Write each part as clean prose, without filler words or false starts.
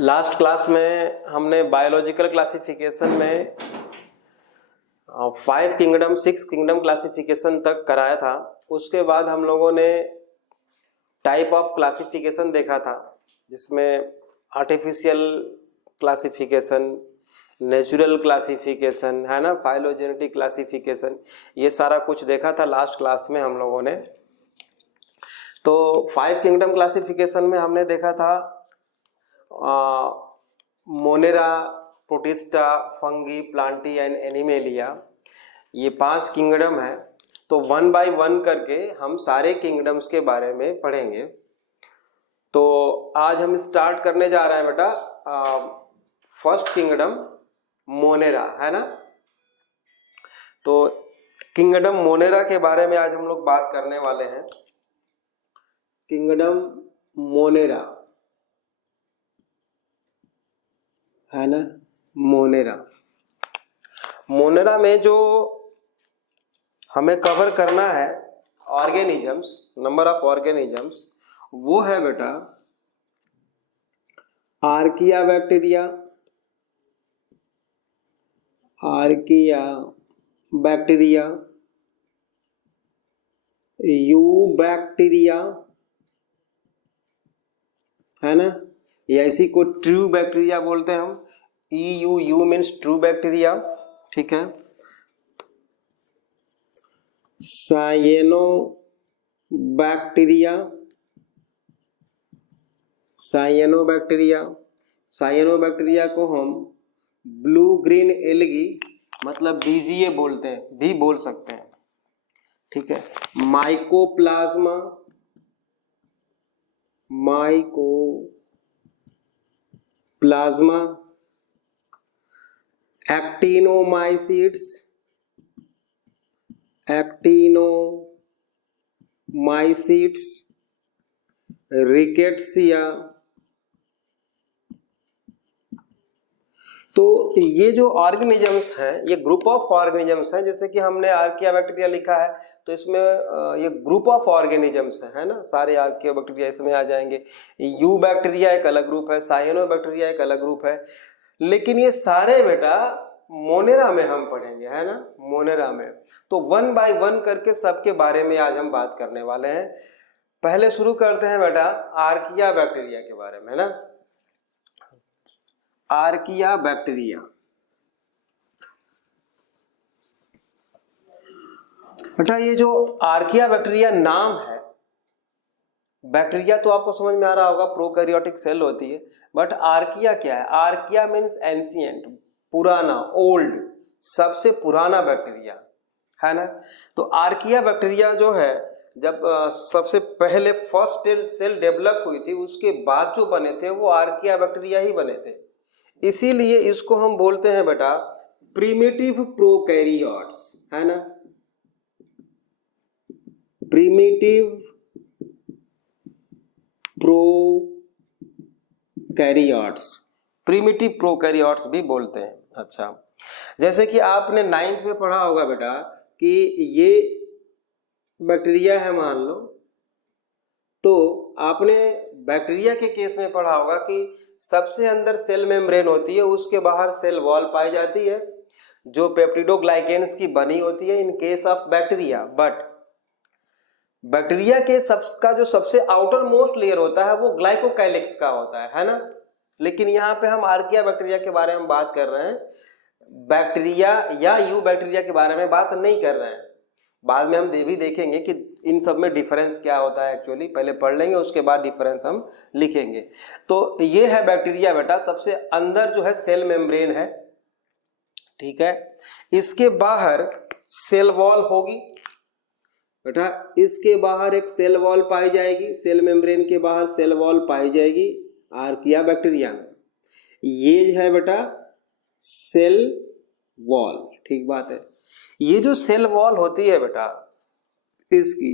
Last class में हमने biological classification में 5 किंगडम 6 किंगडम क्लासिफिकेशन तक कराया था। उसके बाद हम लोगों ने टाइप ऑफ क्लासिफिकेशन देखा था, जिसमें आर्टिफिशियल क्लासिफिकेशन, नेचुरल क्लासिफिकेशन है ना, फाइलोजेनेटिक क्लासिफिकेशन, ये सारा कुछ देखा था लास्ट क्लास में हम लोगों ने। तो 5 किंगडम क्लासिफिकेशन में हमने देखा था Monera, protista, fungi, Plantae and animalia, ये 5 किंगडम है। तो 1 बाय 1 करके हम सारे किंगडम्स के बारे में पढ़ेंगे। तो आज हम स्टार्ट करने जा रहे हैं बेटा फर्स्ट किंगडम मोनेरा, है ना। तो किंगडम मोनेरा के बारे में आज हम लोग बात करने वाले हैं। किंगडम मोनेरा, है ना, मोनेरा। मोनेरा में जो हमें कवर करना है ऑर्गेनिजम्स, नंबर ऑफ ऑर्गेनिजम्स, वो है बेटा archaea bacteria, archaea bacteria, you bacteria, है ना, या इसी को ट्रू बैक्टीरिया बोलते हैं हम। यू मीन्स ट्रू बैक्टीरिया, ठीक है। Cyanobacteria, cyanobacteria, cyanobacteria को हम ब्लू ग्रीन एल्गी मतलब बीजीए बोलते हैं, भी बोल सकते हैं, ठीक है। Mycoplasma, mycoplasma, actinomycetes, actinomycetes, rickettsia. तो ये जो ऑर्गेनिजम्स हैं, ये ग्रुप ऑफ ऑर्गेनिजम्स हैं। जैसे कि हमने आर्किया बैक्टीरिया लिखा है, तो इसमें ये ग्रुप ऑफ ऑर्गेनिजम्स है ना, सारे आर्किया बैक्टीरिया इसमें आ जाएंगे। यू बैक्टीरिया एक अलग ग्रुप है, साइनो बैक्टीरिया एक अलग ग्रुप है, लेकिन ये सारे बेटा मोनेरा में हम पढ़ेंगे, है ना, मोनेरा में। तो 1 बाय 1 करके सबके बारे में आज हम बात करने वाले हैं। पहले शुरू करते हैं बेटा आर्किया बैक्टीरिया के बारे में, है ना। आर्किया बैक्टीरिया, बेटा ये जो आर्किया बैक्टीरिया नाम है, बैक्टीरिया तो आपको समझ में आ रहा होगा प्रोकैरियोटिक सेल होती है, बट आर्किया क्या है? आर्किया मीन्स एंशिएंट, पुराना, ओल्ड, सबसे पुराना बैक्टीरिया, है ना। तो आर्किया बैक्टीरिया जो है, जब सबसे पहले फर्स्ट सेल डेवलप हुई थी, उसके बाद जो बने थे वो आर्किया बैक्टीरिया ही बने थे। इसीलिए इसको हम बोलते हैं बेटा प्रिमिटिव प्रोकैरियोट्स, है ना, प्रिमिटिव प्रोकैरियोट्स, प्रिमिटिव प्रोकैरियोट्स भी बोलते हैं। अच्छा, जैसे कि आपने 9th में पढ़ा होगा बेटा कि ये बैक्टीरिया है मान लो, तो आपने बैक्टीरिया के केस में पढ़ा होगा कि सबसे अंदर सेल मेम्ब्रेन होती है, उसके बाहर सेल वॉल पाई जाती है जो पेप्टिडोग्लाइकेन्स की बनी होती है in case of bacteria. But bacteria के का जो सबसे आउटर मोस्ट लेयर होता है वो ग्लाइकोकाइलिक्स का होता है ना। लेकिन यहाँ पे हम आर्किया बैक्टीरिया के बारे में बात कर रहे हैं, बैक्टीरिया या यू बैक्टीरिया के बारे में बात नहीं कर रहे हैं। बाद में हम भी देखेंगे कि इन सब में डिफरेंस क्या होता है, एक्चुअली पहले पढ़ लेंगे, उसके बाद डिफरेंस हम लिखेंगे। तो ये है बैक्टीरिया बेटा, सबसे अंदर जो है सेल मेम्ब्रेन है, ठीक है। इसके बाहर सेल वॉल होगी बेटा, इसके बाहर एक सेल वॉल पाई जाएगी, सेल मेम्ब्रेन के बाहर सेल वॉल पाई जाएगी आर्किया बैक्टीरिया में। ये है बेटा सेल वॉल, ठीक बात है। ये जो सेल वॉल होती है बेटा इसकी,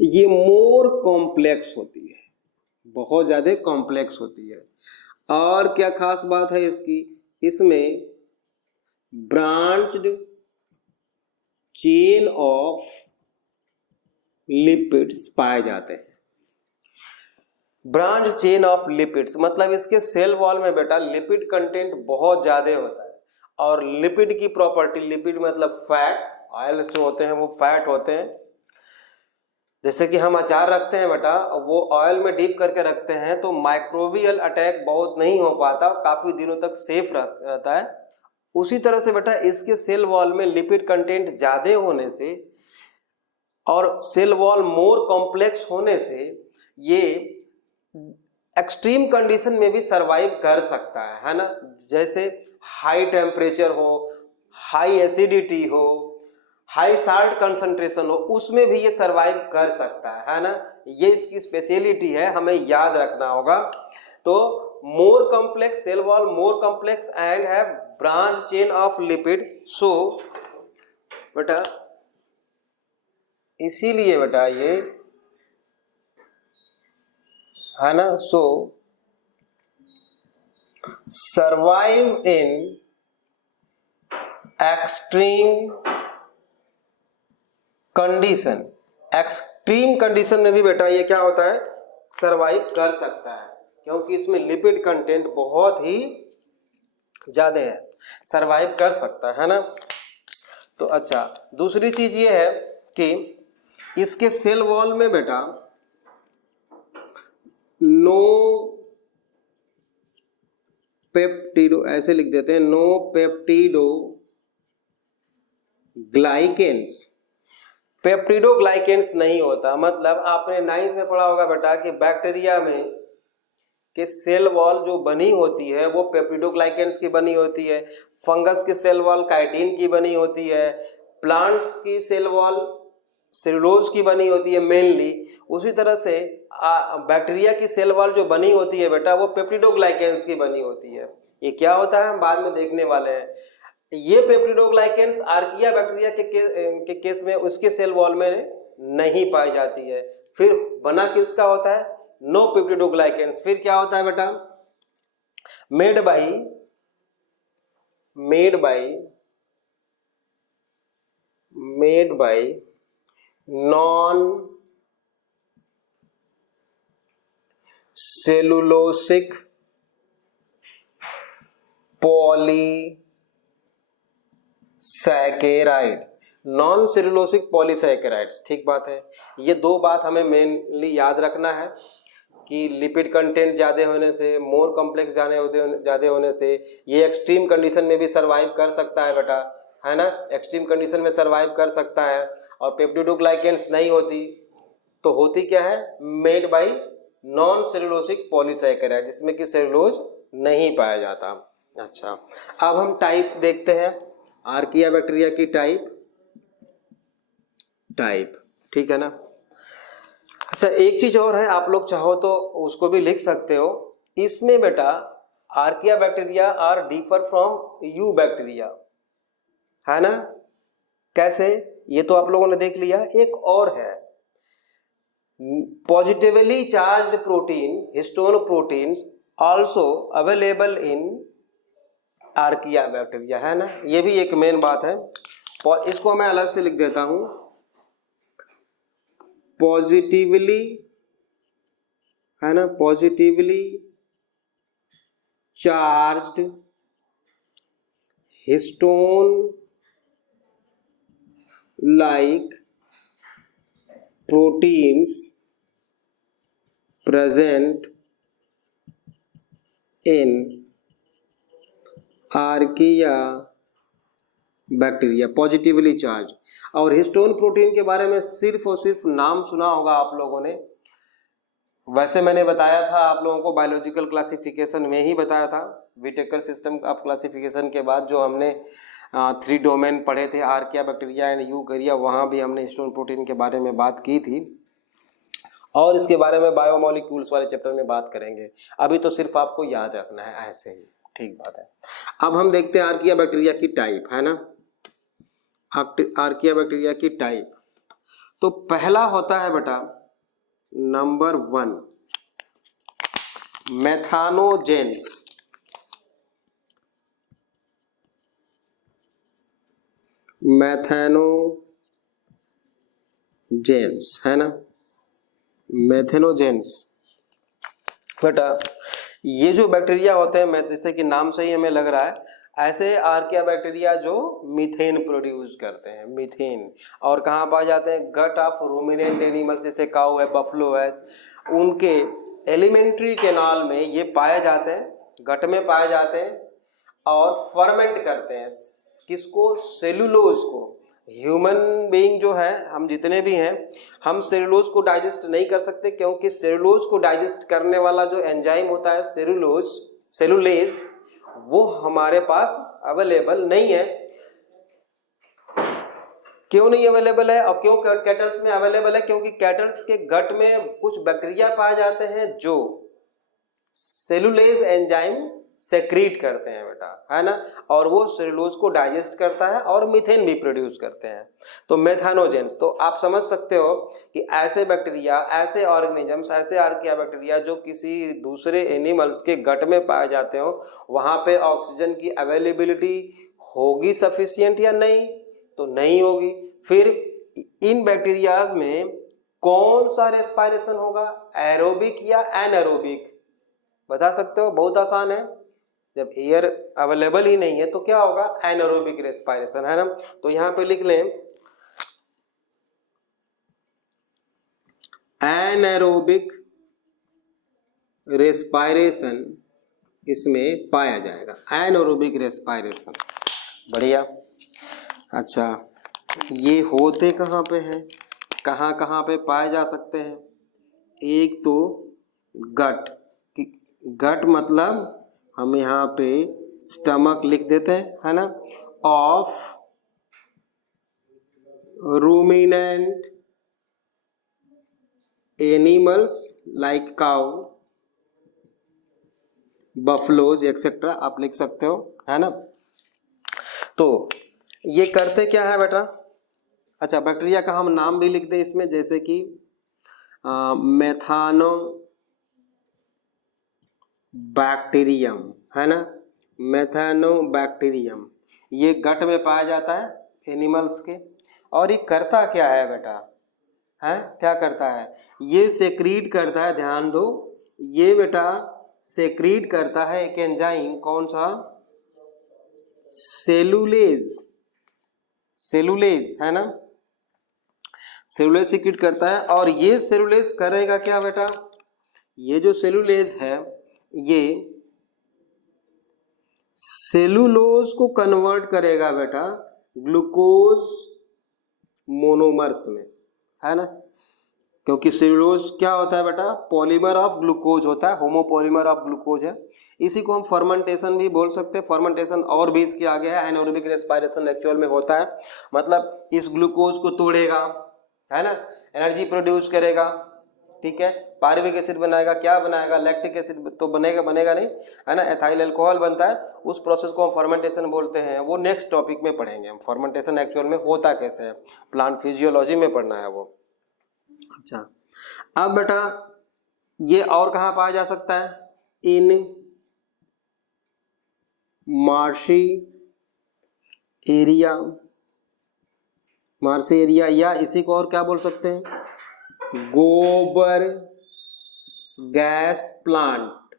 ये मोर कॉम्प्लेक्स होती है, बहुत ज्यादा कॉम्प्लेक्स होती है। और क्या खास बात है इसकी, इसमें ब्रांच्ड चेन ऑफ लिपिड्स पाए जाते हैं। ब्रांच चेन ऑफ लिपिड्स, मतलब इसके सेल वॉल में बेटा लिपिड कंटेंट बहुत ज्यादा होता है। और लिपिड की प्रॉपर्टी, लिपिड मतलब फैट, ऑयल्स जो होते हैं वो फैट होते हैं। जैसे कि हम अचार रखते हैं बेटा, वो ऑयल में डीप करके रखते हैं तो माइक्रोबियल अटैक बहुत नहीं हो पाता, काफी दिनों तक सेफ रहता है। उसी तरह से बेटा इसके सेल वॉल में लिपिड कंटेंट ज्यादा होने से और सेल वॉल मोर कॉम्प्लेक्स होने से ये एक्सट्रीम कंडीशन में भी सरवाइव कर सकता है ना। जैसे हाई टेम्परेचर हो, हाई एसिडिटी हो, हाई साल्ट कंसंट्रेशन हो, उसमें भी ये सरवाइव कर सकता है ना। ये इसकी स्पेशलिटी है, हमें याद रखना होगा। तो more complex cell wall, more complex and have branch chain of lipid. So बेटा इसीलिए बेटा ये है ना, so survive in extreme condition, extreme condition में भी बेटा ये क्या होता है, सरवाइव कर सकता है, क्योंकि इसमें लिपिड कंटेंट बहुत ही ज्यादा है, सरवाइव कर सकता है ना। तो अच्छा, दूसरी चीज ये है कि इसके सेल वॉल में बेटा नो पेप्टिडो, ऐसे लिख देते हैं, नो पेप्टिडो ग्लाइकेंस, पेप्टिडोग्लाइकेंस नहीं होता। मतलब आपने 9th में पढ़ा होगा बेटा कि बैक्टीरिया में के सेल वॉल जो बनी होती है वो पेप्टिडोग्लाइकेंस की बनी होती है, फंगस की सेल वॉल काइटिन की बनी होती है, प्लांट्स की सेल वॉल सेलुलोज की बनी होती है मेनली। उसी तरह से बैक्टीरिया की सेल वॉल जो बनी होती है बेटा वो पेप्टिडोग्लाइकेंस की बनी होती है। ये क्या होता है हम बाद में देखने वाले हैं। ये पेप्टिडोग्लाइकेंस आर्किया बैक्टीरिया के केस में उसके सेल वॉल में नहीं पाई जाती है। फिर बना किसका होता है, नो पेप्टिडोग्लाइकेंस। फिर क्या होता है बेटा, made by non cellulosic polysaccharide, non cellulosic polysaccharides. ठीक बात है, ये दो बात हमें मेनली याद रखना है कि लिपिड कंटेंट ज़्यादा होने से, मोर कॉम्प्लेक्स ज़्यादा होने से ये एक्सट्रीम कंडीशन में भी सरवाइव कर सकता है बेटा, है ना, एक्सट्रीम कंडीशन में सरवाइव कर सकता है। और पेप्टिडोग्लाइकेंस नहीं होती तो होती क्या है, made by non cellulosic polysaccharide, जिसमें कि सेलुलोज नहीं पाया जाता। अच्छा, अब हम टाइप देखते हैं, आर्किया बैक्टीरिया की टाइप, ठीक है ना। अच्छा, एक चीज और है, आप लोग चाहो तो उसको भी लिख सकते हो। इसमें बेटा archaebacteria are differ from eubacteria, है ना। कैसे, ये तो आप लोगों ने देख लिया। एक और है, positively charged protein, histone proteins also available in archaea bacteria, है ना। ये भी एक मेन बात है, इसको मैं अलग से लिख देता हूं, पॉजिटिवली, है ना, positively charged histone like proteins present in archaea bacteria, positively charge. और हिस्टोन प्रोटीन के बारे में सिर्फ और सिर्फ नाम सुना होगा आप लोगों ने। वैसे मैंने बताया था आप लोगों को बायोलॉजिकल क्लासिफिकेशन में ही बताया था, विटेकर सिस्टम ऑफ क्लासिफिकेशन के बाद जो हमने 3 डोमेन पढ़े थे, आर्किया बैक्टीरिया एंड यूकैरिया, वहाँ भी हमने हिस्टोन प्रोटीन के बारे में बात की थी। और इसके बारे में बायोमोलिक्यूल्स वाले चैप्टर में बात करेंगे, अभी तो सिर्फ आपको याद रखना है ऐसे ही, ठीक बात है। अब हम देखते हैं आर्किया बैक्टीरिया की टाइप, है ना, आर्किया बैक्टीरिया की टाइप। तो पहला होता है बेटा नंबर 1 मेथानोजेंस, है ना, मेथेनोजेंस। बेटा ये जो बैक्टीरिया होते हैं, मैं जैसे कि नाम से ही हमें लग रहा है, ऐसे आर्किया बैक्टीरिया जो मीथेन प्रोड्यूस करते हैं, मीथेन। और कहाँ पाए जाते हैं? गट ऑफ रूमिनेंट एनिमल्स, जैसे काऊ है, बफलो है, उनके एलिमेंट्री कैनाल में ये पाए जाते हैं, गट में पाए जाते हैं और फर्मेंट करते हैं। किसको? सेलुलोज को। ह्यूमन बीइंग जो है, हम जितने भी हैं, हम सेलुलोज को डाइजेस्ट नहीं कर सकते, क्योंकि सेलुलोज को डाइजेस्ट करने वाला जो एंजाइम होता है सेलुलेज, वो हमारे पास अवेलेबल नहीं है। क्यों नहीं अवेलेबल है और क्यों कैटल्स में अवेलेबल है? क्योंकि कैटल्स के गट में कुछ बैक्टीरिया पाए जाते हैं जो सेलुलेज एंजाइम सेक्रीट करते हैं बेटा, है ना, और वो सेलुलोज को डाइजेस्ट करता है और मीथेन भी प्रोड्यूस करते हैं। तो मेथानोजेंस, तो आप समझ सकते हो कि ऐसे बैक्टीरिया, ऐसे ऑर्गेनिजम्स, ऐसे आर्किया बैक्टीरिया जो किसी दूसरे एनिमल्स के गट में पाए जाते हो, वहां पे ऑक्सीजन की अवेलेबिलिटी होगी सफिशिएंट या नहीं? तो नहीं होगी। फिर इन बैक्टीरियाज में कौन सा रेस्पायरेशन होगा, एरोबिक या एनारोबिक? बता सकते हो? बहुत आसान है। जब एयर अवेलेबल ही नहीं है तो क्या होगा? एनारोबिक रेस्पायरेशन, है ना। तो यहां पे लिख लें एनारोबिक रेस्पायरेशन इसमें पाया जाएगा, एनारोबिक रेस्पायरेशन। बढ़िया। अच्छा, ये होते कहाँ पे हैं, कहाँ कहाँ पे पाए जा सकते हैं? एक तो गट, गट मतलब हम यहाँ पे स्टमक लिख देते हैं, है ना, of ruminant animals like cow, buffaloes etcetera, आप लिख सकते हो, है ना। तो ये करते क्या है बेटा? अच्छा, बैक्टीरिया का हम नाम भी लिख दें इसमें, जैसे कि मेथानो बैक्टीरियम, है ना, मेथानोबैक्टीरियम। ये गट में पाया जाता है एनिमल्स के। और ये करता क्या है बेटा? है, क्या करता है? ये सेक्रीट करता है, ध्यान दो, ये बेटा सेक्रीट करता है एक एंजाइम, कौन सा? सेलुलेज, सेलुलेज, है ना, सेलुलेज सीक्रेट करता है। और ये सेलुलेज करेगा क्या बेटा? ये जो सेलुलेज है ये सेलुलोज को कन्वर्ट करेगा बेटा ग्लूकोज मोनोमर्स में, है ना, क्योंकि सेलुलोज क्या होता है बेटा? पॉलीमर ऑफ ग्लूकोज होता है, होमोपॉलीमर ऑफ ग्लूकोज है। इसी को हम फर्मेंटेशन भी बोल सकते हैं। फर्मेंटेशन और भी इसके आगे है, एनारोबिक रेस्पायरेशन एक्चुअल में होता है, मतलब इस ग्लूकोज को तोड़ेगा, है ना, एनर्जी प्रोड्यूस करेगा, ठीक है, पायरुविक एसिड बनाएगा, क्या बनाएगा? लैक्टिक एसिड तो बनेगा नहीं, है ना, एथाइल अल्कोहल बनता है, उस प्रोसेस को हम फर्मेंटेशन बोलते हैं। वो नेक्स्ट टॉपिक में पढ़ेंगे हम, फर्मेंटेशन एक्चुअल में होता कैसे है, प्लांट फिजियोलॉजी में पढ़ना है वो। अच्छा, अब बेटा ये और कहाँ पाया जा सकता है? इन मार्शी एरिया, मार्शी एरिया, या इसी को और क्या बोल सकते हैं? गोबर गैस प्लांट।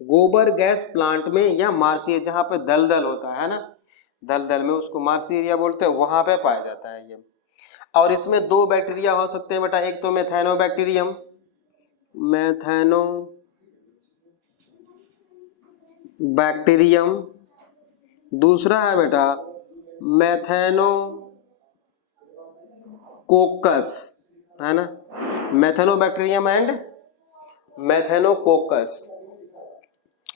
गोबर गैस प्लांट में या मार्शी, जहाँ पे दलदल होता है ना, दलदल में, उसको मार्शी एरिया बोलते हैं, वहां पे पाया जाता है ये। और इसमें दो बैक्टीरिया हो सकते हैं बेटा, एक तो मेथानोबैक्टीरियम, मेथानोबैक्टीरियम, दूसरा है बेटा मेथानोकोकस, है ना, मेथानोबैक्टीरियम एंड मेथानोकोकस,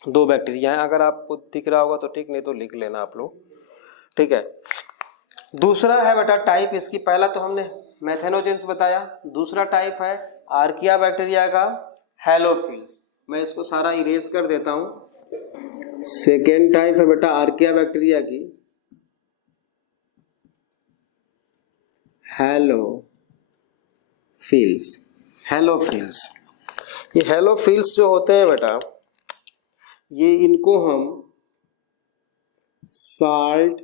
दो बैक्टीरिया हैं। अगर आपको दिख रहा होगा तो ठीक, नहीं तो लिख लेना आप लोग, ठीक है। दूसरा है बेटा टाइप इसकी, पहला तो हमने मेथेनोजेंस बताया, दूसरा टाइप है आर्किया बैक्टीरिया का हेलोफिल्स। मैं इसको सारा इरेज कर देता हूं। सेकेंड टाइप है बेटा आर्किया बैक्टीरिया की हेलोफिल्स। हेलोफिल्स, ये हेलोफिल्स जो होते हैं बेटा, ये इनको हम साल्ट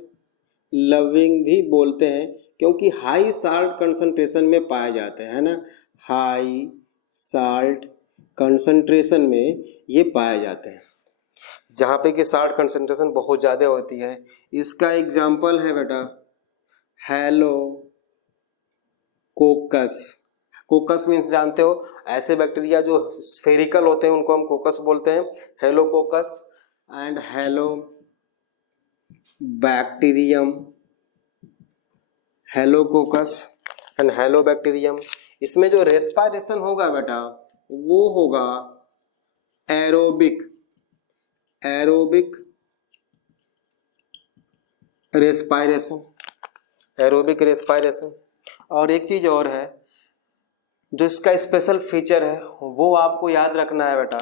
लविंग भी बोलते हैं, क्योंकि हाई साल्ट कंसंट्रेशन में पाए जाते हैं, है ना, हाई साल्ट कंसंट्रेशन में ये पाए जाते हैं, जहाँ पे कि साल्ट कंसंट्रेशन बहुत ज़्यादा होती है। इसका एग्जाम्पल है बेटा हेलो कोकस। कोकस मीन्स जानते हो, ऐसे बैक्टीरिया जो स्फेरिकल होते हैं उनको हम कोकस बोलते हैं, hello कोकस and hello bacterium, hello कोकस and hello bacterium. इसमें जो रेस्पिरेशन होगा बेटा वो होगा aerobic, aerobic respiration, aerobic respiration. और एक चीज और है जो इसका स्पेशल फीचर है वो आपको याद रखना है बेटा,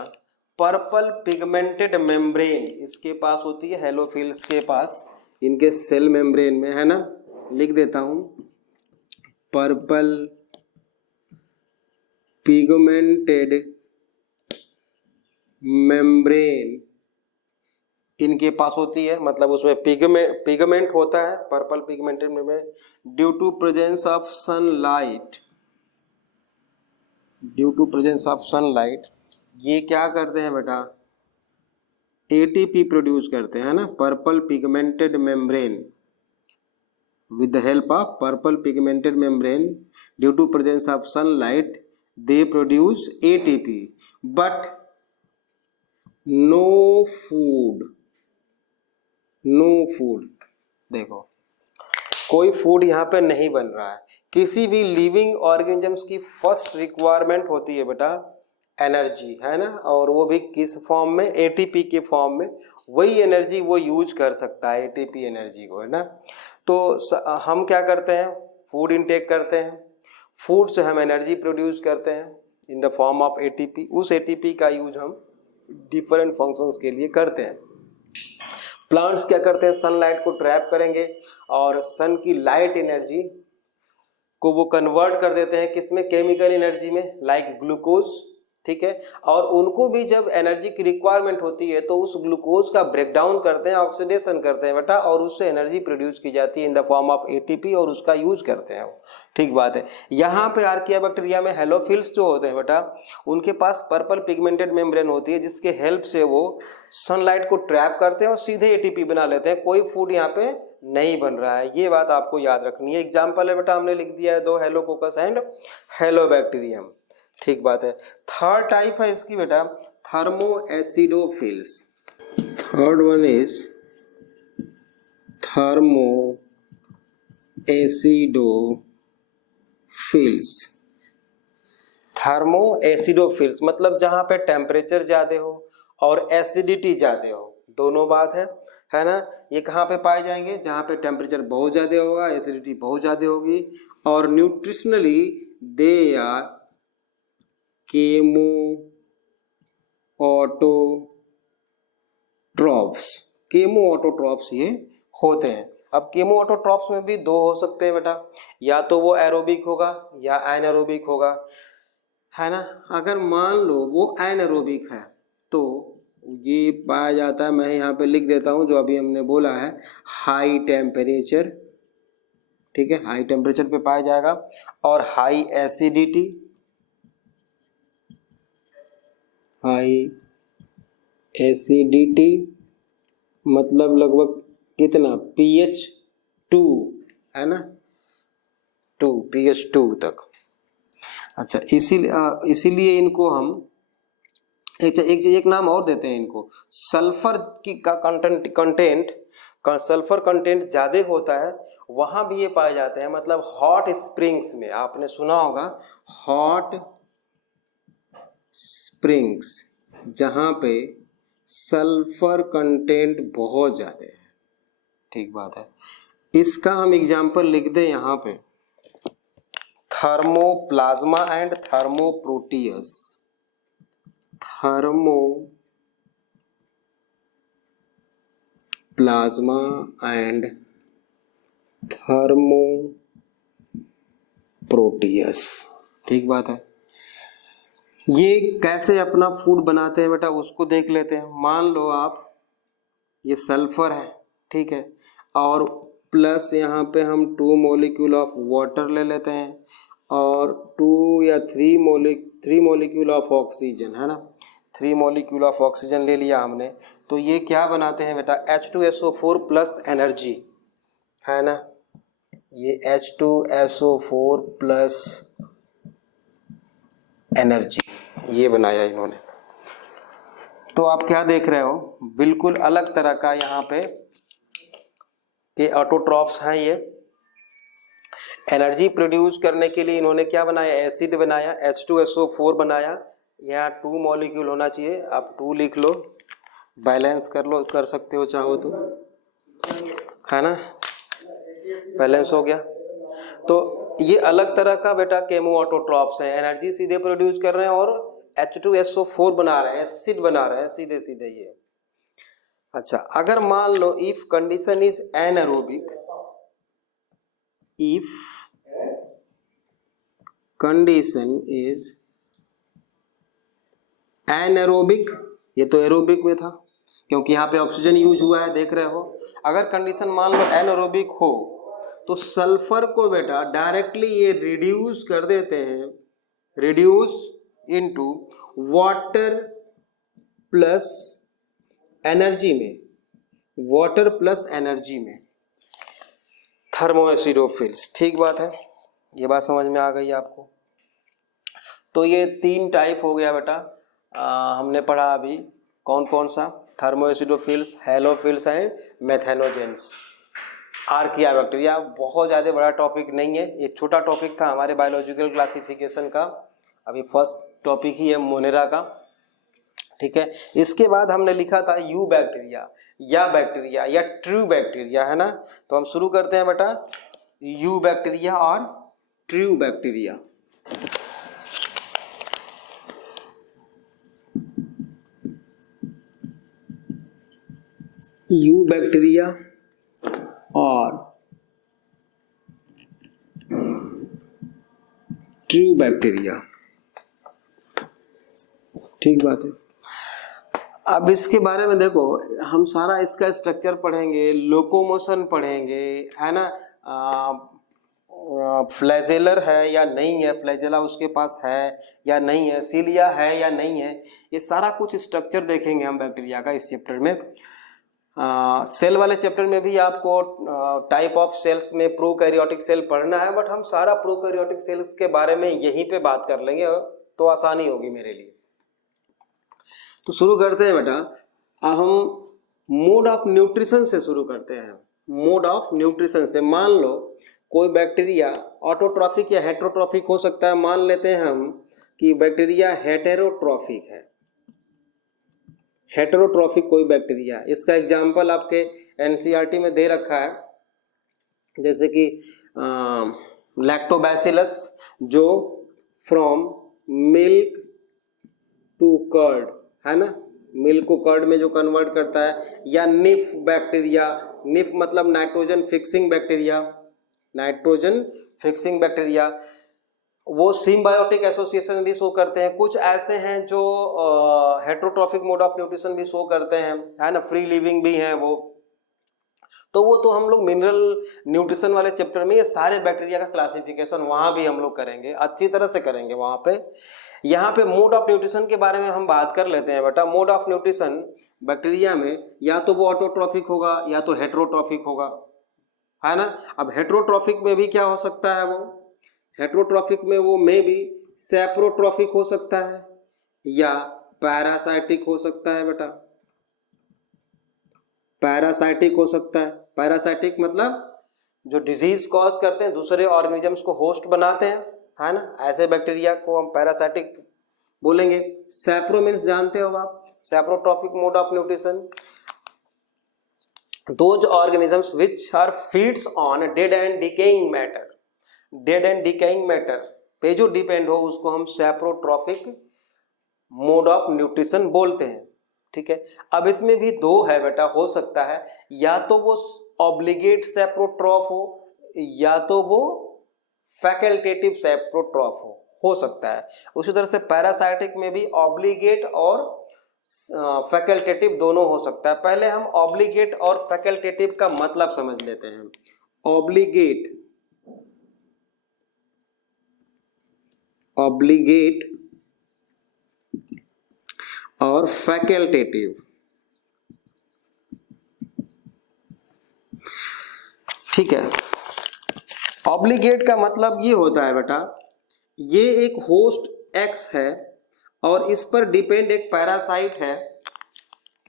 पर्पल पिगमेंटेड मेम्ब्रेन इसके पास होती है, हेलोफिल्स के पास, इनके सेल मेम्ब्रेन में है ना, लिख देता हूं, पर्पल पिगमेंटेड मेम्ब्रेन इनके पास होती है, मतलब उसमें पिगमेंट होता है, purple pigmented membrane, due to presence of sunlight, due to presence of sunlight ये क्या करते हैं बेटा, एटीपी प्रोड्यूस करते हैं ना, purple pigmented membrane, with the help of purple pigmented membrane due to presence of sunlight they produce ATP, but no food, no food, देखो कोई फूड यहाँ पे नहीं बन रहा है। किसी भी लिविंग ऑर्गेनिजम्स की फर्स्ट रिक्वायरमेंट होती है बेटा एनर्जी, है ना, और वो भी किस फॉर्म में, एटीपी के फॉर्म में, वही एनर्जी वो यूज कर सकता है एटीपी एनर्जी को, है ना। तो हम क्या करते हैं, फूड इनटेक करते हैं, फूड से हम एनर्जी प्रोड्यूस करते हैं in the form of ATP, उस एटीपी का यूज हम डिफरेंट फंक्शंस के लिए करते हैं। प्लांट्स क्या करते हैं, सनलाइट को ट्रैप करेंगे और सन की लाइट एनर्जी को वो कन्वर्ट कर देते हैं किसमें, केमिकल एनर्जी में, लाइक ग्लूकोज, ठीक है। और उनको भी जब एनर्जी की रिक्वायरमेंट होती है तो उस ग्लूकोज का ब्रेकडाउन करते हैं, ऑक्सीडेशन करते हैं बेटा, और उससे एनर्जी प्रोड्यूस की जाती है in the form of ATP और उसका यूज करते हैं वो, ठीक बात है। यहाँ पे आर्किया बैक्टीरिया में हेलोफिल्स जो होते हैं बेटा उनके पास पर्पल पिगमेंटेड मेम्ब्रेन होती है जिसके हेल्प से वो सनलाइट को ट्रैप करते हैं और सीधे एटीपी बना लेते हैं, कोई फूड यहाँ पे नहीं बन रहा है, ये बात आपको याद रखनी है। एग्जाम्पल है बेटा हमने लिख दिया है दो, हेलोकोकस एंड हेलोबैक्टीरियम, ठीक बात है। थर्ड टाइप है इसकी बेटा thermo acidophils, third one is thermo acidophils. Thermo acidophils मतलब जहां पे टेम्परेचर ज्यादा हो और एसिडिटी ज्यादा हो, दोनों बात है ना। ये कहाँ पे पाए जाएंगे, जहाँ पे टेम्परेचर बहुत ज्यादा होगा, एसिडिटी बहुत ज्यादा होगी, और nutritionally they are chemoautotrophs, chemoautotrophs ये होते हैं। अब केमो ऑटोट्रॉफ्स में भी दो हो सकते हैं बेटा, या तो वो एरोबिक होगा या एनारोबिक होगा, है ना। अगर मान लो वो एनारोबिक है तो ये पाया जाता है, मैं यहाँ पे लिख देता हूँ जो अभी हमने बोला है, हाई टेम्परेचर, ठीक है, हाई टेम्परेचर पे पाया जाएगा, और हाई एसिडिटी, हाई एसिडिटी मतलब लगभग कितना, pH 2, है ना, 2 pH 2 तक। अच्छा इसीलिए इनको हम एक नाम और देते हैं इनको, सल्फर की का सल्फर कंटेंट ज्यादा होता है वहां भी ये पाए जाते हैं, मतलब हॉट स्प्रिंग्स में, आपने सुना होगा हॉट स्प्रिंग्स जहां पे सल्फर कंटेंट बहुत ज्यादा है, ठीक बात है। इसका हम एग्जांपल लिख दें यहाँ पे, थर्मोप्लाज्मा एंड थर्मोप्रोटियस, थर्मोप्लाज्मा एंड थर्मोप्रोटियस, ठीक बात है। ये कैसे अपना फूड बनाते हैं बेटा उसको देख लेते हैं। मान लो आप ये सल्फर है, ठीक है, और प्लस यहाँ पे हम 2 मॉलिक्यूल ऑफ वाटर ले लेते हैं, और 2 या 3 मॉलिक्यूल ऑफ ऑक्सीजन, है ना, 3 मॉलिक्यूल ऑफ ऑक्सीजन ले लिया हमने, तो ये क्या बनाते हैं बेटा, H2SO4 प्लस एनर्जी, है ना, ये H2SO4 प्लस एनर्जी ये बनाया इन्होंने। तो आप क्या देख रहे हो, बिल्कुल अलग तरह का यहाँ पे के ऑटोट्रॉफ्स हैं। ये एनर्जी प्रोड्यूस करने के लिए इन्होंने क्या बनाया, एसिड बनाया, H2SO4 बनाया, यहाँ 2 मॉलिक्यूल होना चाहिए, आप 2 लिख लो, बैलेंस कर लो, कर सकते हो चाहो तो, है ना, बैलेंस हो गया। तो ये अलग तरह का बेटा केमो ऑटोट्रॉफ्स हैं, एनर्जी सीधे प्रोड्यूस कर रहे हैं और H2SO4 बना रहे हैं, एसिड बना रहे हैं सीधे सीधे ये। अच्छा, अगर मान लो if condition is anaerobic, if condition is anaerobic, ये तो एरोबिक में था क्योंकि यहाँ पे ऑक्सीजन यूज हुआ है, देख रहे हो। अगर कंडीशन मान लो एनारोबिक हो तो सल्फर को बेटा डायरेक्टली ये रिड्यूस कर देते हैं, reduce into water plus energy में, वाटर प्लस एनर्जी में, थर्मोएसिडोफिल्स। ठीक बात है, ये बात समझ में आ गई आपको। तो ये 3 टाइप हो गया बेटा, हमने पढ़ा अभी कौन कौन सा, थर्मोएसिडोफिल्स, हैलोफिल्स एंड मेथेनोजेंस। आर्किया बैक्टीरिया बहुत ज़्यादा बड़ा टॉपिक नहीं है, ये छोटा टॉपिक था हमारे बायोलॉजिकल क्लासिफिकेशन का, अभी फर्स्ट टॉपिक ही है मोनेरा का, ठीक है। इसके बाद हमने लिखा था यू बैक्टीरिया या ट्रू बैक्टीरिया, है ना। तो हम शुरू करते हैं बेटा यू बैक्टीरिया और ट्रू बैक्टीरिया। यू बैक्टीरिया और ट्रू बैक्टीरिया, ठीक बात है। अब इसके बारे में देखो, हम सारा इसका स्ट्रक्चर पढ़ेंगे, लोकोमोशन पढ़ेंगे, है ना, फ्लैजेलर है या नहीं है, फ्लैजेला उसके पास है या नहीं है, सीलिया है या नहीं है, ये सारा कुछ स्ट्रक्चर देखेंगे हम बैक्टीरिया का इस चैप्टर में। सेल वाले चैप्टर में भी आपको टाइप ऑफ सेल्स में प्रोकैरियोटिक सेल पढ़ना है, बट हम सारा प्रोकैरियोटिक सेल्स के बारे में यहीं पे बात कर लेंगे तो आसानी होगी मेरे लिए। तो शुरू करते हैं बेटा, अब हम मोड ऑफ न्यूट्रिशन से शुरू करते हैं। मोड ऑफ न्यूट्रिशन से, मान लो कोई बैक्टीरिया ऑटोट्रॉफिक या हेटेरोट्रॉफिक हो सकता है। मान लेते हैं हम कि बैक्टीरिया हेटेरोट्रॉफिक है, हेटेरोट्रॉफिक कोई बैक्टीरिया, इसका एग्जाम्पल आपके एनसीईआरटी में दे रखा है, जैसे कि लैक्टोबैसिलस जो फ्रॉम मिल्क टू कर्ड, है ना, मिल्क को कर्ड में जो कन्वर्ट करता है, या निफ बैक्टीरिया, निफ मतलब nitrogen fixing bacteria, nitrogen fixing bacteria, वो सिम्बायोटिक एसोसिएशन भी शो करते हैं। कुछ ऐसे हैं जो हेटेरोट्रॉफिक मोड ऑफ न्यूट्रिशन भी शो करते हैं, है ना, फ्री लिविंग भी हैं वो। तो वो तो हम लोग मिनरल न्यूट्रिशन वाले चैप्टर में ये सारे बैक्टीरिया का क्लासिफिकेशन वहां भी हम लोग करेंगे, अच्छी तरह से करेंगे वहां पे। यहाँ पे मोड ऑफ न्यूट्रिशन के बारे में हम बात कर लेते हैं बेटा। मोड ऑफ न्यूट्रिशन बैक्टीरिया में या तो वो ऑटोट्रॉफिक होगा या तो हेटेरोट्रॉफिक होगा, है ना। अब हेटेरोट्रॉफिक में भी क्या हो सकता है, वो हेटेरोट्रॉफिक में वो में भी सैप्रोट्रॉफिक हो सकता है या पैरासाइटिक हो सकता है बेटा, पैरासाइटिक हो सकता है। पैरासाइटिक मतलब जो डिजीज कॉज करते हैं, दूसरे ऑर्गेनिजम्स को होस्ट बनाते हैं, है ना, ऐसे बैक्टीरिया को हम पैरासाइटिक बोलेंगे। सैप्रो मीन्स जानते हो आप, saprotrophic mode of nutrition, those organisms which are feeds on dead and decaying matter, dead and decaying matter पे जो डिपेंड हो उसको हम सैप्रोट्रॉफिक मोड ऑफ न्यूट्रिशन बोलते हैं, ठीक है। अब इसमें भी 2 है बेटा, हो सकता है या तो वो ऑब्लिगेट सैप्रोट्रॉफ या तो वो फैकल्टेटिव सैप्रोट्रॉफ हो सकता है। उसी तरह से पैरासाइटिक में भी ऑब्लिगेट और फैकल्टेटिव दोनों हो सकता है। पहले हम ऑब्लिगेट और फैकल्टेटिव का मतलब समझ लेते हैं। ऑब्लिगेट ऑब्लिगेट और फैकल्टेटिव। ठीक है, ऑब्लिगेट का मतलब ये होता है बेटा, ये एक होस्ट एक्स है और इस पर डिपेंड एक पैरासाइट है,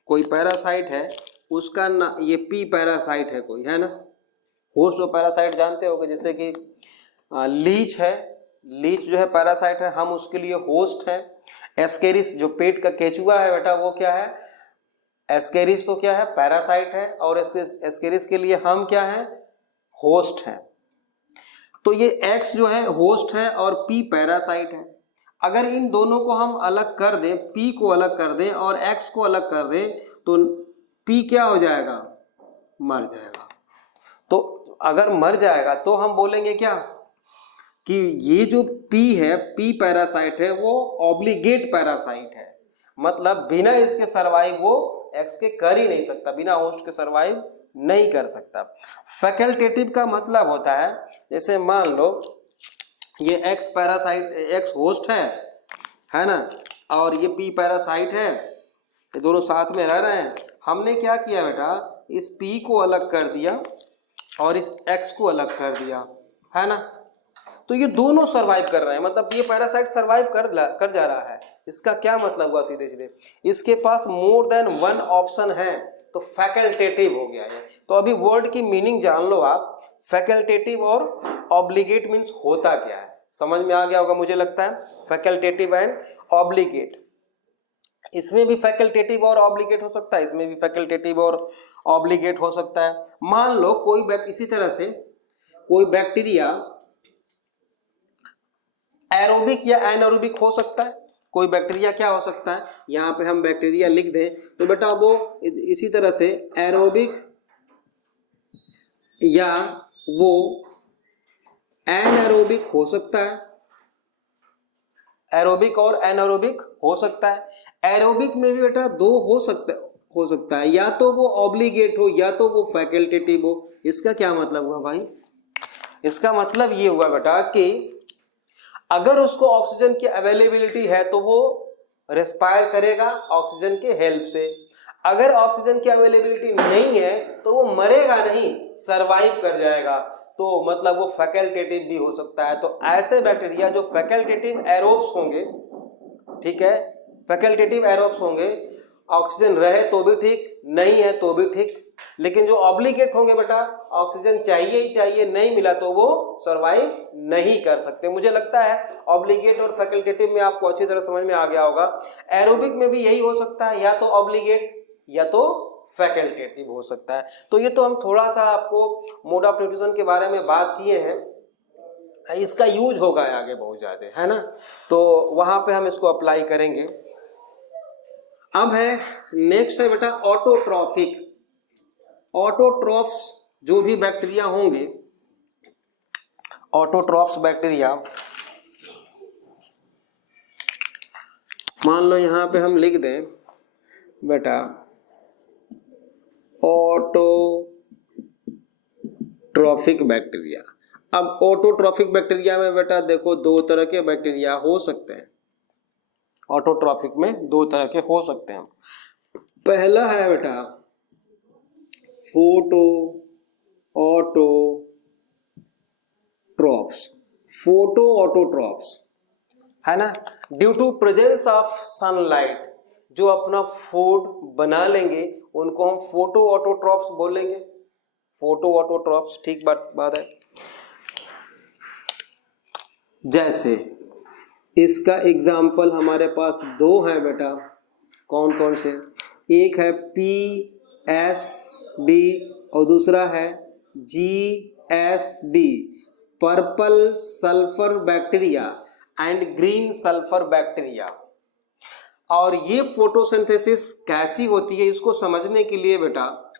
कोई पैरासाइट है, उसका ना ये पी पैरासाइट है कोई, है ना। होस्ट और पैरासाइट जानते होगे, जैसे कि लीच है, लीच जो है पैरासाइट है, हम उसके लिए होस्ट है। एस्केरिस जो पेट का केचुआ है बेटा, वो क्या है, एस्केरिस तो क्या है, पैरासाइट है, और एस्केरिस के लिए हम क्या है, होस्ट है। तो ये एक्स जो है होस्ट है और पी पैरासाइट है। अगर इन दोनों को हम अलग कर दें, पी को अलग कर दें और एक्स को अलग कर दें, तो पी क्या हो जाएगा, मर जाएगा। तो अगर मर जाएगा तो हम बोलेंगे क्या कि ये जो पी है, पी पैरासाइट है, वो ऑब्लिगेट पैरासाइट है, मतलब बिना इसके सरवाइव वो एक्स के कर ही नहीं सकता, बिना होस्ट के सरवाइव नहीं कर सकता। फैकल्टेटिव का मतलब होता है, जैसे मान लो ये एक्स पैरासाइट, एक्स होस्ट है ना, और ये पी पैरासाइट है, ये दोनों साथ में रह रहे हैं। हमने क्या किया बेटा, इस पी को अलग कर दिया और इस एक्स को अलग कर दिया, है ना। तो ये दोनों सरवाइव कर रहे हैं, मतलब ये पैरासाइट सरवाइव कर जा रहा है। इसका क्या मतलब हुआ, सीधे सीधे इसके पास मोर देन वन ऑप्शन है, तो फैकल्टेटिव हो गया है। तो अभी वर्ड की मीनिंग जान लो आप, फैकल्टेटिव और ऑब्लिगेट मीन्स होता क्या है, समझ में आ गया होगा मुझे लगता है। फैकल्टेटिव एंड ऑब्लिगेट, इसमें भी फैकल्टेटिव और ऑब्लिगेट हो सकता है, इसमें भी फैकल्टेटिव और ऑब्लिगेट हो सकता है। मान लो कोई इसी तरह से कोई बैक्टीरिया एरोबिक या एनारोबिक हो सकता है। कोई बैक्टीरिया क्या हो सकता है, यहाँ पे हम बैक्टीरिया लिख दें तो बेटा वो इसी तरह से एरोबिक या वो एनारोबिक हो सकता है, एरोबिक और एनारोबिक हो सकता है। एरोबिक में भी बेटा दो हो सकता है, या तो वो ऑब्लिगेट हो या तो वो फैकल्टेटिव हो। इसका क्या मतलब हुआ भाई, इसका मतलब ये हुआ बेटा कि अगर उसको ऑक्सीजन की अवेलेबिलिटी है तो वो रेस्पायर करेगा ऑक्सीजन के हेल्प से, अगर ऑक्सीजन की अवेलेबिलिटी नहीं है तो वो मरेगा नहीं, सरवाइव कर जाएगा, तो मतलब वो फैकल्टेटिव भी हो सकता है। तो ऐसे बैक्टीरिया जो फैकल्टेटिव एरोब्स होंगे, ठीक है, फैकल्टेटिव एरोब्स होंगे, ऑक्सीजन रहे तो भी ठीक, नहीं है तो भी ठीक। लेकिन जो ऑब्लिगेट होंगे बेटा, ऑक्सीजन चाहिए ही चाहिए, नहीं मिला तो वो सरवाइव नहीं कर सकते। मुझे लगता है ऑब्लिगेट और फैकल्टेटिव में आपको अच्छी तरह समझ में आ गया होगा। एरोबिक में भी यही हो सकता है, या तो ऑब्लिगेट या तो फैकल्टेटिव हो सकता है। तो ये तो हम थोड़ा सा आपको मोड ऑफ न्यूट्रिशन के बारे में बात किए हैं, इसका यूज होगा आगे बहुत ज्यादा, है ना, तो वहां पे हम इसको अप्लाई करेंगे। अब है नेक्स्ट है बेटा ऑटोट्रॉफिक। ऑटोट्रॉफ्स जो भी बैक्टीरिया होंगे, ऑटोट्रॉफ्स बैक्टीरिया, मान लो यहां पे हम लिख दें बेटा ऑटोट्रॉफिक बैक्टीरिया। अब ऑटोट्रॉफिक बैक्टीरिया में बेटा देखो दो तरह के बैक्टीरिया हो सकते हैं, ऑटोट्रॉफिक में दो तरह के हो सकते हैं। पहला है बेटा फोटो ऑटोट्रॉफ्स, फोटो ऑटोट्रॉफ्स, है ना, due to presence of sunlight जो अपना फूड बना लेंगे उनको हम फोटो ऑटोट्रॉफ्स बोलेंगे, फोटो ऑटोट्रॉफ्स, ठीक बात है। जैसे इसका एग्जाम्पल हमारे पास दो है बेटा, कौन कौन से, एक है PSB और दूसरा है GSB, purple sulphur bacteria and green sulphur bacteria. और ये फोटोसिंथेसिस कैसी होती है, इसको समझने के लिए बेटा,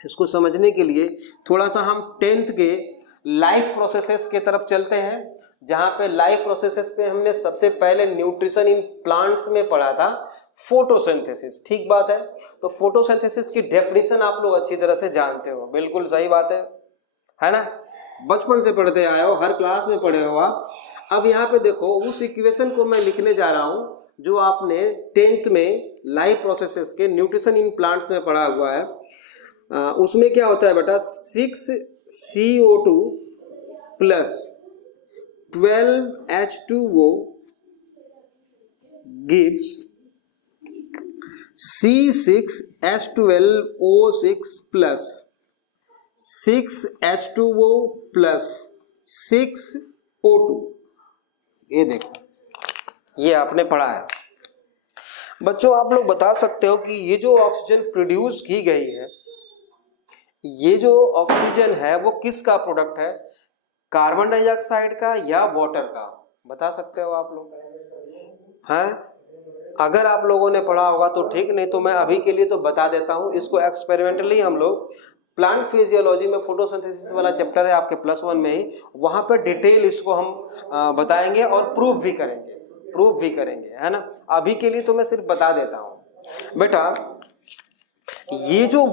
इसको समझने के लिए थोड़ा सा हम 10th के लाइफ प्रोसेसेस के तरफ चलते हैं, जहां पे लाइफ प्रोसेसेस पे हमने सबसे पहले न्यूट्रिशन इन प्लांट्स में पढ़ा था फोटोसिंथेसिस, ठीक बात है। तो फोटोसिंथेसिस की डेफिनेशन आप लोग अच्छी तरह से जानते हो, बिल्कुल सही बात है ना, बचपन से पढ़ते आए हो, हर क्लास में पढ़े हो आप। अब यहाँ पे देखो उस इक्वेशन को मैं लिखने जा रहा हूँ जो आपने 10th में लाइफ प्रोसेसेस के न्यूट्रिशन इन प्लांट्स में पढ़ा हुआ है। उसमें क्या होता है बेटा, 6CO2 plus 12H2O gives C6H12O6 plus 6H2O plus 6O2। ये देखो, ये आपने पढ़ा है बच्चों। आप लोग बता सकते हो कि ये जो ऑक्सीजन प्रोड्यूस की गई है, ये जो ऑक्सीजन है वो किसका प्रोडक्ट है, कार्बन डाइऑक्साइड का या वाटर का? बता सकते हो आप लोग हैं? अगर आप लोगों ने पढ़ा होगा तो ठीक, नहीं तो मैं अभी के लिए तो बता देता हूं। इसको एक्सपेरिमेंटली हम लोग प्लांट फिजियोलॉजी में फोटोसिंथेसिस वाला चैप्टर है आपके +1 में ही, वहां पर डिटेल इसको हम बताएंगे और प्रूफ भी करेंगे, है ना। अभी के लिए तो मैं सिर्फ बता देता हूं बेटा। ये जो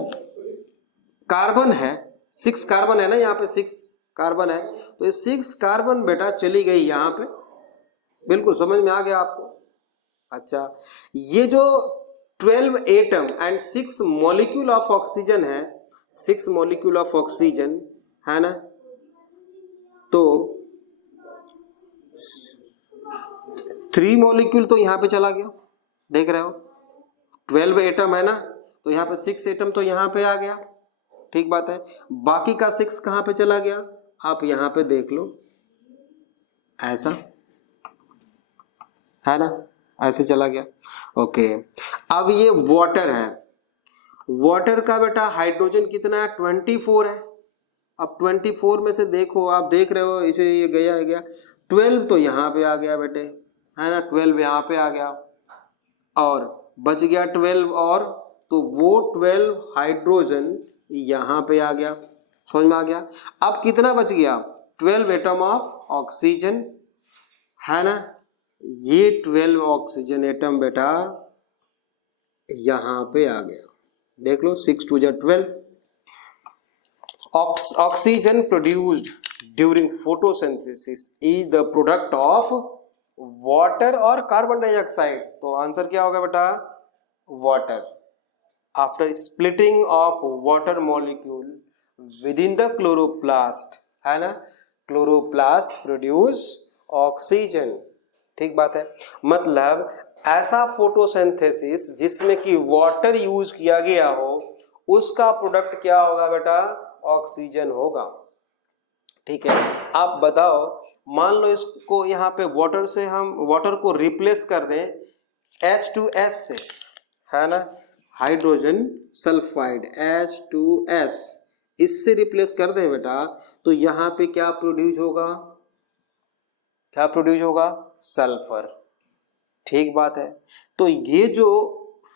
कार्बन है, 6 कार्बन है ना, यहाँ पे 6 कार्बन है, तो ये 6 कार्बन बेटा चली गई यहाँ पे। बिल्कुल समझ में आ गया आपको? अच्छा, ये जो 12 atom and 6 molecule of oxygen है, 6 मॉलिक्यूल ऑफ ऑक्सीजन है ना, तो 3 मॉलिक्यूल तो यहाँ पे चला गया, देख रहे हो। 12 एटम है ना, तो यहाँ पे 6 एटम तो यहाँ पे आ गया, ठीक बात है। बाकी का 6 कहाँ पे चला गया, आप यहाँ पे देख लो, ऐसा है ना, ऐसे चला गया। ओके, अब ये वाटर है, वाटर का बेटा हाइड्रोजन कितना है, 24 है। अब 24 में से देखो, आप देख रहे हो इसे, ये गया 12 तो यहाँ पे आ गया बेटे, है ना, 12 यहाँ पे आ गया और बच गया 12 और, तो वो 12 हाइड्रोजन यहाँ पे आ गया। समझ में आ गया? अब कितना बच गया, 12 एटम ऑफ ऑक्सीजन, है ना। ये 12 ऑक्सीजन एटम बेटा यहाँ पे आ गया, देख लो, 6 2 12। Oxygen produced during photosynthesis is the product of water और कार्बन डाइऑक्साइड। तो आंसर क्या होगा बेटा, water. After splitting of water molecule with in the chloroplast, है ना, क्लोरोप्लास्ट प्रोड्यूस ऑक्सीजन, ठीक बात है। मतलब ऐसा फोटोसिंथेसिस जिसमें कि वाटर यूज किया गया हो, उसका प्रोडक्ट क्या होगा बेटा, ऑक्सीजन होगा, ठीक है। आप बताओ, मान लो इसको यहाँ पे वाटर से हम वाटर को रिप्लेस कर दें H2S से, है ना, हाइड्रोजन सल्फाइड H2S, इससे रिप्लेस कर दें बेटा, तो यहाँ पे क्या प्रोड्यूस होगा, क्या प्रोड्यूस होगा, सल्फर, ठीक बात है। तो ये जो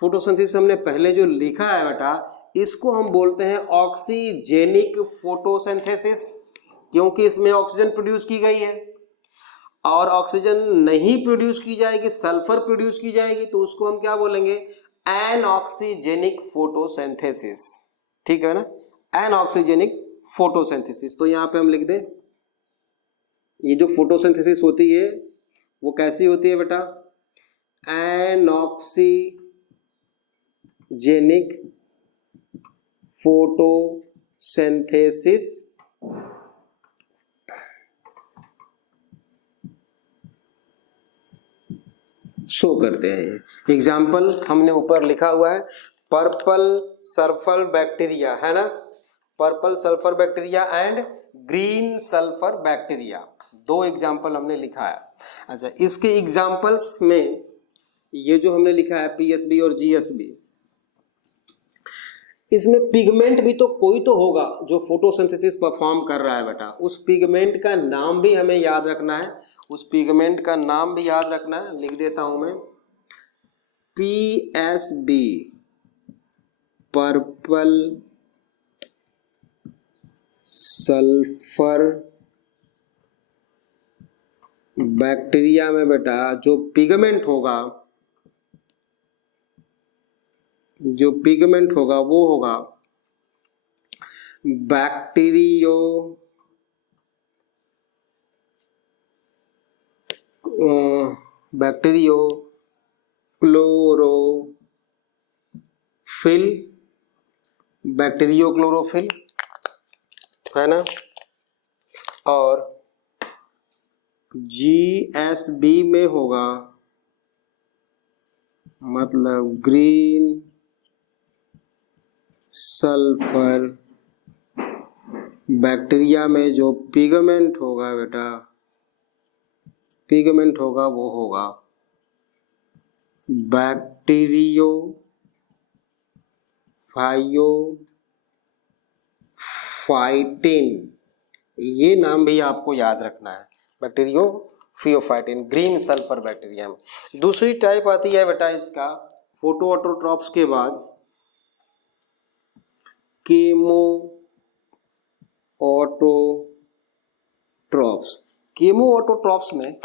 फोटोसिंथेसिस हमने पहले जो लिखा है बेटा, इसको हम बोलते हैं ऑक्सीजेनिक फोटोसिंथेसिस, क्योंकि इसमें ऑक्सीजन प्रोड्यूस की गई है और ऑक्सीजन नहीं प्रोड्यूस की जाएगी, सल्फर प्रोड्यूस की जाएगी, तो उसको हम क्या बोलेंगे, एनऑक्सीजेनिक फोटोसिंथेसिस, ठीक है ना, एनऑक्सीजेनिक फोटोसिंथेसिस। तो यहाँ पे हम लिख दें, ये जो फोटोसिंथेसिस होती है वो कैसी होती है बेटा, एनऑक्सीजेनिक फोटोसिंथेसिस शो करते हैं। एग्जाम्पल हमने ऊपर लिखा हुआ है, पर्पल सल्फर बैक्टीरिया, है ना, purple sulphur bacteria and green sulphur bacteria, 2 example हमने लिखा है। अच्छा, इसके एग्जाम्पल्स में ये जो हमने लिखा है PSB और GSB, इसमें पिगमेंट भी तो कोई तो होगा जो फोटोसिंथेसिस परफॉर्म कर रहा है बेटा, उस पिगमेंट का नाम भी हमें याद रखना है, उस पिगमेंट का नाम भी याद रखना है। लिख देता हूं मैं, PSB पर्पल सल्फर बैक्टीरिया में बेटा जो पिगमेंट होगा, जो पिगमेंट होगा वो होगा bacterio bacterio chlorophyll, bacterio chlorophyll है ना, और GSB में होगा मतलब ग्रीन सल्फर। बैक्टीरिया में जो पिगमेंट होगा बेटा, पिगमेंट होगा वो होगा बैक्टीरियो फाइटिन। ये नाम भी आपको याद रखना है, bacterio pheophytin, green sulphur bacteria में। दूसरी टाइप आती है बेटा इसका फोटो ऑटोट्रॉप्स के बाद केमो ऑटोट्रॉप्स। केमो ऑटोट्रॉप्स में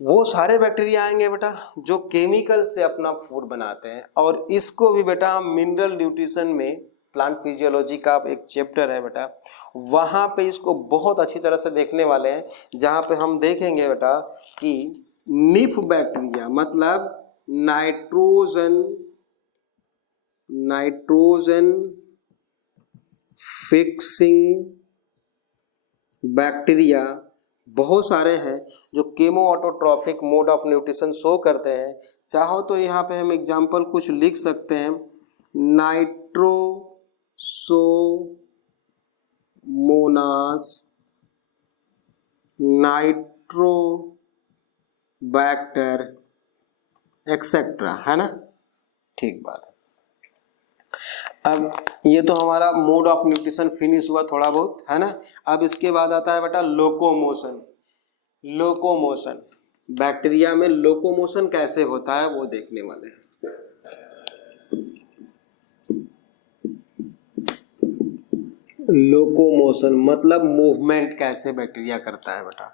वो सारे बैक्टीरिया आएंगे बेटा जो केमिकल से अपना फूड बनाते हैं, और इसको भी बेटा हम मिनरल न्यूट्रिशन में, प्लांट फिजियोलॉजी का एक चैप्टर है बेटा, वहाँ पे इसको बहुत अच्छी तरह से देखने वाले हैं, जहाँ पे हम देखेंगे बेटा कि निफ बैक्टीरिया मतलब नाइट्रोजन फिक्सिंग बैक्टीरिया बहुत सारे हैं जो chemo autotrophic mode of nutrition show करते हैं। चाहो तो यहाँ पे हम एग्जांपल कुछ लिख सकते हैं, नाइट्रोसोमोनास, नाइट्रोबैक्टर एक्सेट्रा, है ना। ठीक बात है। अब ये तो हमारा मोड ऑफ न्यूट्रिशन फिनिश हुआ थोड़ा बहुत, है ना। अब इसके बाद आता है बेटा लोकोमोशन। लोकोमोशन, बैक्टीरिया में लोकोमोशन कैसे होता है वो देखने वाले हैं। लोकोमोशन मतलब मूवमेंट कैसे बैक्टीरिया करता है बेटा।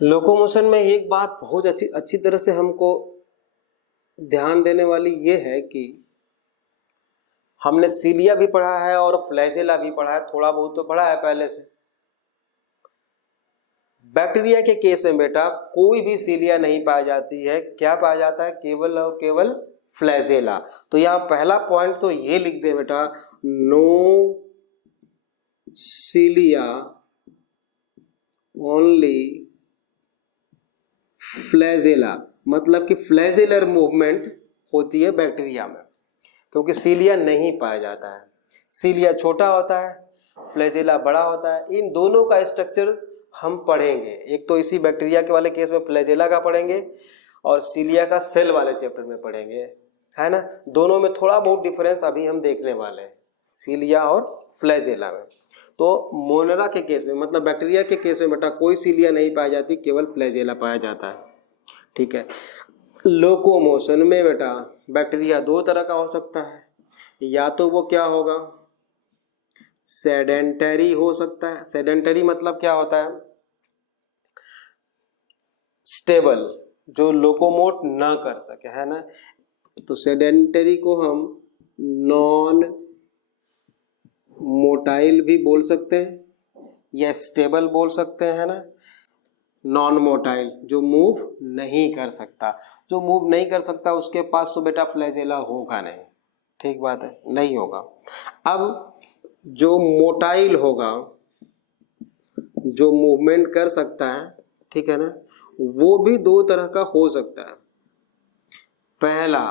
लोकोमोशन में एक बात बहुत अच्छी तरह से हमको ध्यान देने वाली ये है कि हमने सीलिया भी पढ़ा है और फ्लैजेला भी पढ़ा है, थोड़ा बहुत तो पढ़ा है पहले से। बैक्टीरिया के केस में बेटा कोई भी सीलिया नहीं पाई जाती है, क्या पाया जाता है, केवल और केवल फ्लैजेला। तो यहाँ पहला पॉइंट तो ये लिख दे बेटा, नो सीलिया ओनली फ्लैजेला, मतलब कि फ्लैजेलर मूवमेंट होती है बैक्टीरिया में, क्योंकि सीलिया नहीं पाया जाता है। सीलिया छोटा होता है, फ्लैजेला बड़ा होता है। इन दोनों का स्ट्रक्चर हम पढ़ेंगे, एक तो इसी बैक्टीरिया के वाले केस में फ्लैजेला का पढ़ेंगे और सीलिया का सेल वाले चैप्टर में पढ़ेंगे, है ना। दोनों में थोड़ा बहुत डिफरेंस अभी हम देखने वाले हैं, सीलिया और फ्लैजेला में। तो मोनेरा के केस में मतलब बैक्टीरिया के केस में बेटा कोई सीलिया नहीं पाई जाती, केवल फ्लैजेला पाया जाता है, ठीक है। लोकोमोशन में बेटा बैक्टीरिया दो तरह का हो सकता है, या तो वो क्या होगा, सेडेंटरी हो सकता है। सेडेंटरी मतलब क्या होता है, स्टेबल, जो लोकोमोट ना कर सके, है ना। तो सेडेंटरी को हम नॉन मोटाइल भी बोल सकते हैं या स्टेबल बोल सकते हैं, है ना। नॉन मोटाइल जो मूव नहीं कर सकता, जो मूव नहीं कर सकता उसके पास तो बेटा फ्लैजेला होगा नहीं, ठीक बात है, नहीं होगा। अब जो मोटाइल होगा, जो मूवमेंट कर सकता है, ठीक है ना, वो भी दो तरह का हो सकता है। पहला,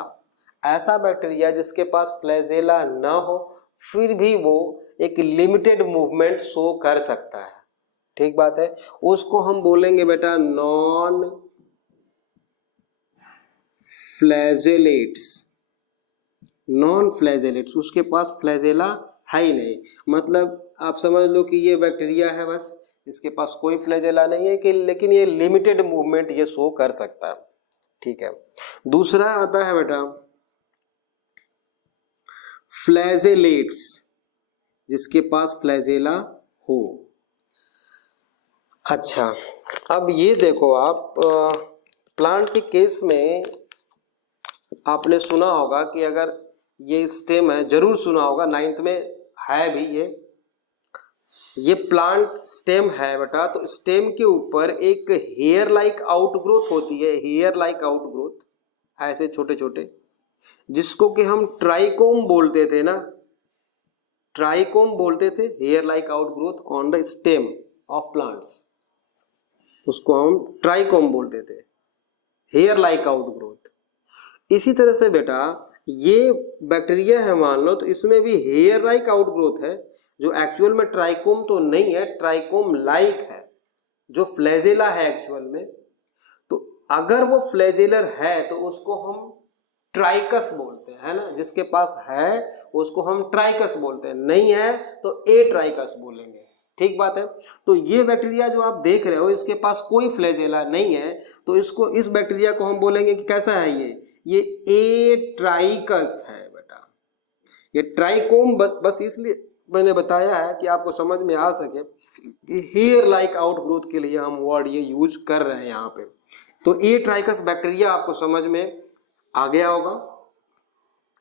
ऐसा बैक्टीरिया जिसके पास फ्लैजेला ना हो फिर भी वो एक लिमिटेड मूवमेंट शो कर सकता है, ठीक बात है, उसको हम बोलेंगे बेटा नॉन फ्लैजेलेट्स। नॉन फ्लैजेलेट्स, उसके पास फ्लैजेला है ही नहीं, मतलब आप समझ लो कि ये बैक्टीरिया है बस, इसके पास कोई फ्लैजेला नहीं है कि, लेकिन ये लिमिटेड मूवमेंट ये शो कर सकता है, ठीक है। दूसरा आता है बेटा फ्लैजेलेट्स, जिसके पास फ्लैजेला हो। अच्छा, अब ये देखो आप प्लांट के केस में आपने सुना होगा कि अगर ये स्टेम है, जरूर सुना होगा, 9th में है भी ये, ये प्लांट स्टेम है बेटा, तो स्टेम के ऊपर एक हेयर लाइक आउटग्रोथ होती है, हेयर लाइक आउटग्रोथ ऐसे छोटे छोटे, जिसको कि हम ट्राइकोम बोलते थे ना, ट्राइकोम बोलते थे, hair like outgrowth on the stem of plants, उसको हम ट्राइकोम बोलते थे, हेयर लाइक आउटग्रोथ। इसी तरह से बेटा ये बैक्टीरिया है मान लो, तो इसमें भी हेयर लाइक आउटग्रोथ है, जो एक्चुअल में ट्राइकोम तो नहीं है, ट्राइकोम लाइक है, जो फ्लैजेला है एक्चुअल में। तो अगर वो फ्लैजेलर है तो उसको हम ट्राइकस बोलते हैं, है ना, जिसके पास है उसको हम ट्राइकस बोलते हैं, नहीं है तो ए ट्राइकस बोलेंगे, ठीक बात है। तो ये बैक्टीरिया जो आप देख रहे हो इसके पास कोई फ्लैजेला नहीं है, तो इसको, इस बैक्टीरिया को हम बोलेंगे कि कैसा है ये ए ट्राइकस है बेटा। ये ट्राइकोम बस इसलिए मैंने बताया है कि आपको समझ में आ सके कि हेयर लाइक आउटग्रोथ के लिए हम वर्ड ये यूज कर रहे हैं यहाँ पे। तो ए ट्राइकस बैक्टीरिया आपको समझ में आ गया होगा,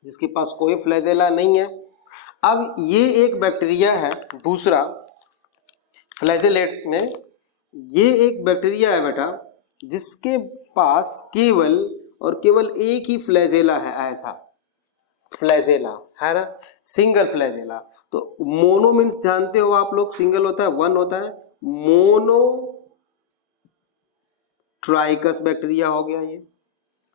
जिसके पास कोई फ्लैजेला नहीं है। अब ये एक बैक्टीरिया है दूसरा फ्लैजेलेट्स में, ये एक बैक्टीरिया है बेटा जिसके पास केवल और केवल एक ही फ्लैजेला है, ऐसा फ्लैजेला है ना, सिंगल फ्लैजेला। तो मोनो मीन्स जानते हो आप लोग, सिंगल होता है, वन होता है, मोनो ट्राइकस बैक्टीरिया हो गया ये,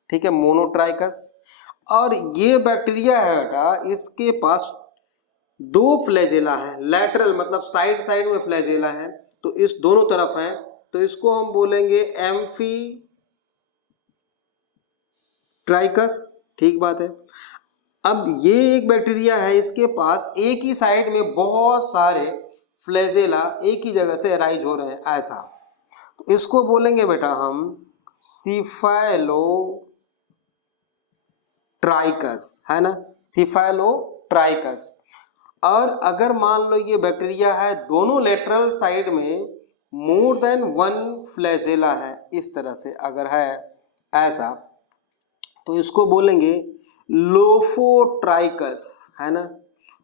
ठीक है, मोनोट्राइकस। और ये बैक्टीरिया है बेटा, इसके पास दो फ्लैजेला है, लैटरल मतलब साइड साइड में फ्लैजेला है, तो इस दोनों तरफ है, तो इसको हम बोलेंगे एम्फी ट्राइकस, ठीक बात है। अब ये एक बैक्टीरिया है, इसके पास एक ही साइड में बहुत सारे फ्लैजेला एक ही जगह से अराइज हो रहे हैं, ऐसा, तो इसको बोलेंगे बेटा हम सिफेलो ट्राइकस, है ना, सिफेलो ट्राइकस। और अगर मान लो ये बैक्टीरिया है दोनों लेटरल साइड में मोर देन वन फ्लैजेला है, इस तरह से अगर है ऐसा, तो इसको बोलेंगे लोफोट्राइकस, है ना,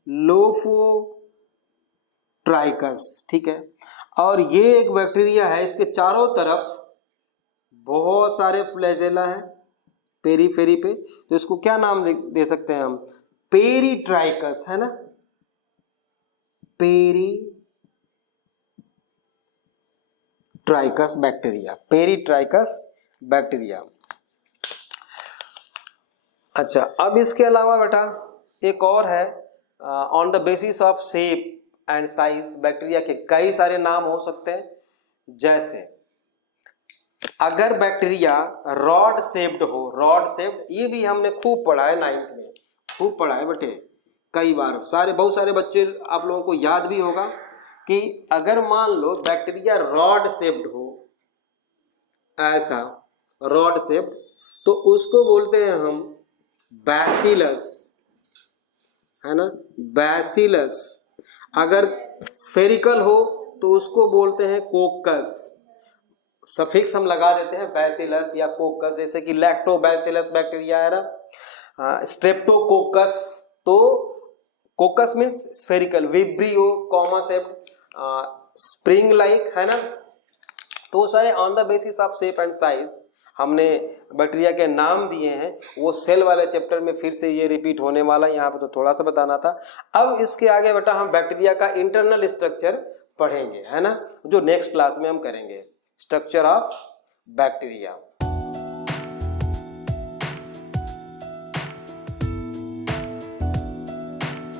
लोफोट्राइकस, ठीक है। और ये एक बैक्टीरिया है, इसके चारों तरफ बहुत सारे फ्लैजेला है पेरीफेरी पे, तो इसको क्या नाम दे सकते हैं हम, पेरीट्राइकस, है ना, पेरीट्राइकस बैक्टीरिया, पेरीट्राइकस बैक्टीरिया। अच्छा, अब इसके अलावा बेटा एक और है, on the basis of shape and size bacteria के कई सारे नाम हो सकते हैं। जैसे अगर बैक्टीरिया रॉड शेप्ड हो, रॉड शेप्ड, ये भी हमने खूब पढ़ा है 9th में, खूब पढ़ा है बेटे कई बार, बहुत सारे बच्चे आप लोगों को याद भी होगा कि अगर मान लो बैक्टीरिया रॉड शेप्ड हो, ऐसा रॉड शेप्ड, तो उसको बोलते हैं हम बैसिलस, है ना, बैसिलस। अगर स्फेरिकल हो तो उसको बोलते हैं कोकस, सफिक्स हम लगा देते हैं बैसिलस या कोकस, जैसे कि लैक्टोबैसिलस बैक्टीरिया है ना, स्ट्रेप्टोकोकस, तो कोकस means spherical, vibrio comma shaped, spring like, है ना। तो सारे on the basis of shape and size हमने बैक्टीरिया के नाम दिए हैं, वो सेल वाले चैप्टर में फिर से ये रिपीट होने वाला है, यहाँ पे तो थोड़ा सा बताना था। अब इसके आगे बेटा हम बैक्टीरिया का इंटरनल स्ट्रक्चर पढ़ेंगे, है ना, जो नेक्स्ट क्लास में हम करेंगे, स्ट्रक्चर ऑफ बैक्टीरिया।